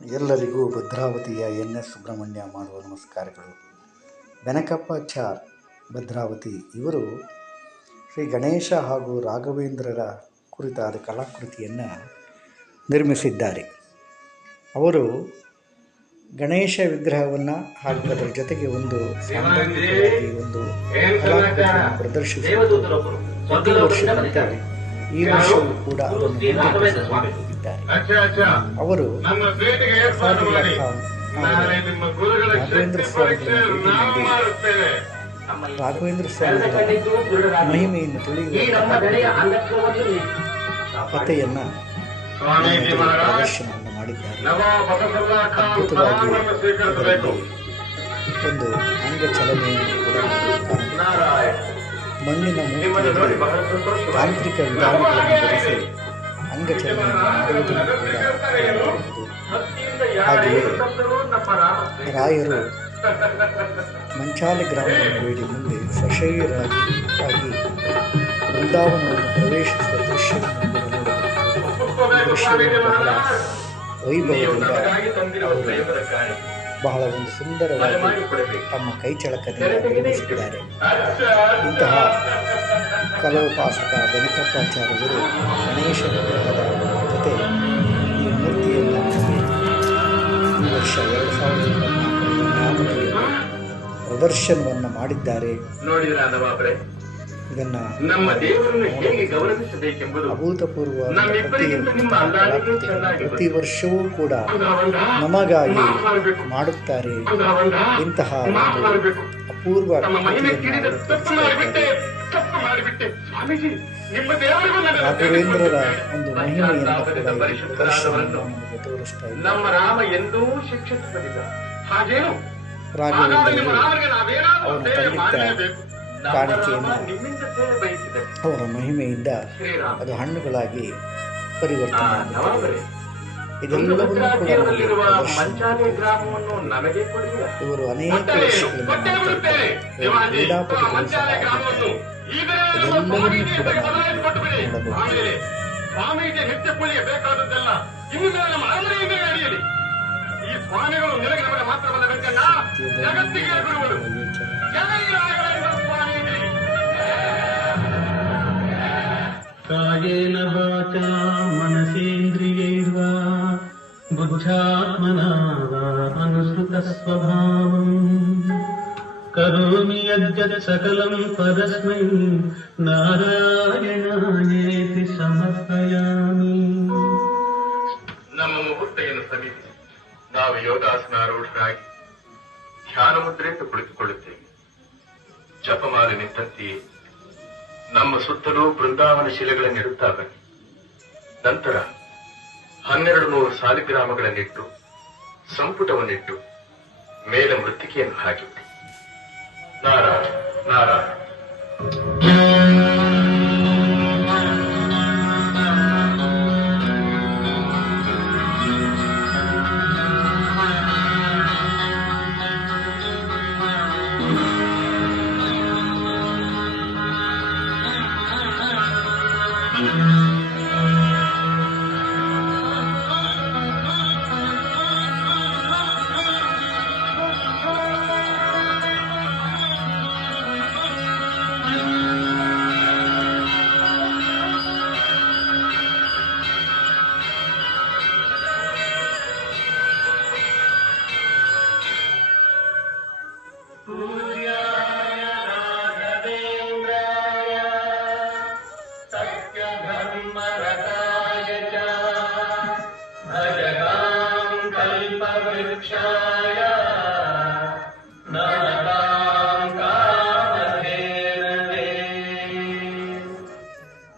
ಎಲ್ಲರಿಗೂ ಭದ್ರಾವತಿಯ N S Subrahmanya ಮಾಡುವ ನಮಸ್ಕಾರಗಳು. ಬೆನಕಪ್ಪಾಚಾರ್ ಭದ್ರಾವತಿ ಇವರು ಶ್ರೀ ಗಣೇಶ ಹಾಗೂ ರಾಘವೇಂದ್ರರ ಕುರಿತಾದ ಕಲಾಕೃತಿಯನ್ನು ನಿರ್ಮಿಸಿದ್ದಾರೆ. ಅವರು ಗಣೇಶ ವಿಗ್ರಹವನ್ನು ಹಾಗೂ ಅದರ ಜೊತೆಗೆ ಒಂದು ಒಂದು ಪ್ರದರ್ಶಿಸಿ ಪ್ರತಿ ವರ್ಷದಂತೆ ಈ ವರ್ಷವೂ ಕೂಡ ಅದನ್ನು ಮುಂದುವರಿಸಿಕೊಂಡು ಹೋಗಿದ್ದಾರೆ ಅವರು ನಮ್ಮ ಬೇಟೆಗೆ ಏರ್ಪಾಡು ಮಾಡಿ. ನಾಳೆ ನಿಮ್ಮ ಗುರುಗಳ ರಾಘವೇಂದ್ರ ಸ್ವಾಮಿಗಳನ್ನು ರಾಘವೇಂದ್ರ ಸ್ವಾಮಿಗಳ ಮಹಿಮೆಯನ್ನು ತಿಳಿಯುವ ಕಥೆಯನ್ನು ಪ್ರದರ್ಶನವನ್ನು ಮಾಡಿದ್ದಾರೆ. ಅದ್ಭುತವಾಗಿ ಒಂದು ಅಂಗಚಲನೆಯನ್ನು ಮಣ್ಣಿನ ತಾಂತ್ರಿಕ ವಿಧಾನಗಳನ್ನು ಬಳಸಿ ಅಂಗಚಲನೆಯನ್ನು ಮಾಡುವುದನ್ನು ಕೂಡ ಹಾಗೆಯೇ ರಾಯರು ಮಂಚಾಲೆ ಗ್ರಾಮವನ್ನು ಬೇಡಿ ಮುಂದೆ ಸಶೈರಾಗಿ ಆಗಿ ಬೃಂದಾವನವನ್ನು ಪ್ರವೇಶಿಸುವ ದೃಶ್ಯವನ್ನು ವೈಭವದಿಂದ ಬಹಳ ಒಂದು ಸುಂದರವಾಗಿ ತಮ್ಮ ಕೈ ಚಳಕದಿಂದ ನಿರ್ಮಿಸಿದ್ದಾರೆ. ಇಂತಹ ಕಲೋಪಾಸಕ ಬೆನಕಪ್ಪಾಚಾರ್ಯರು ಗಣೇಶ ವಿಗ್ರಹದ ಜೊತೆ ಈ ಮೂರ್ತಿಯನ್ನು ಈ ವರ್ಷ ಎರಡು ಸಾವಿರದ ಇಪ್ಪತ್ನಾಲ್ಕರಲ್ಲಿ ಪ್ರದರ್ಶನವನ್ನು ಮಾಡಿದ್ದಾರೆ. ಇದನ್ನು ನಮ್ಮ ದೇವರನ್ನು ಹೇಗೆ ಗೌರವಿಸಬೇಕೆಂಬುದು ಅಭೂತಪೂರ್ವ ಪ್ರತಿ ವರ್ಷವೂ ಕೂಡ ನಮಗಾಗಿ ಮಾಡುತ್ತಾರೆ. ಇಂತಹ ಒಂದು ಅಪೂರ್ವ ರಾಘವೇಂದ್ರರ ಒಂದು ಮಹಿಮೆಯನ್ನು ತೋರಿಸ್ತಾ ಇದ್ದಾರೆ. ರಾಘವೇಂದ್ರ ಅವನ ತಂದಿದ್ದ ಕಾಣಿಕೆಯನ್ನು ಅವರ ಮಹಿಮೆಯಿಂದ ಅದು ಹಣ್ಣುಗಳಾಗಿ ಪರಿವರ್ತನೆ ಆಗುತ್ತದೆ ಇದೆಲ್ಲವನ್ನೂ ಕೂಡ ಇವರು ಅನೇಕ ವರ್ಷಗಳಿಂದ ಕ್ರೀಡಾಪಟುಗಳು ಸಹ ಆಗಿದ್ದಾರೆ ಇದೆಲ್ಲವನ್ನೂ ಕೂಡ ನೋಡಬಹುದು. ಸ್ವಾಮಿಗಳು ನಿನಗೆ ನಮಗೆ ಮಾತ್ರವಲ್ಲ ಜಗತ್ತಿಗೆ ಗುರುಗಳು कायेन वाचा मनसेन्द्रियैर्वा बुद्ध्यात्मना वा अनुसृतस्वभावम् करोमि यद्यत् सकलम् परस्मै नारायणायेति समर्पयामि ನಮ್ಮ ಮುಹೂರ್ತೆಯನ್ನು ಸಮೀಪಿಸಿ ನಾವು ಯೋಗಾಸನಾರೂಢರಾಗಿ ಧ್ಯಾನ ಮುದ್ರೆಯಿಂದ ಕುಳಿತುಕೊಳ್ಳುತ್ತೇವೆ ಜಪಮಾಲೆ ನಿಂತಂತೆಯೇ ನಮ್ಮ ಸುತ್ತಲೂ ಬೃಂದಾವನ ಶಿಲೆಗಳನ್ನಿಡುತ್ತಾ ಬನ್ನಿ ನಂತರ ಹನ್ನೆರಡು ನೂರು ಸಾಲಿಗ್ರಾಮಗಳನ್ನಿಟ್ಟು, ಸಂಪುಟವನ್ನಿಟ್ಟು ಮೇಲೆ ಮೃತ್ತಿಕೆಯನ್ನು ಹಾಕಿಬಿಡಿ ನಾರಾಯಣ ನಾರಾಯಣ.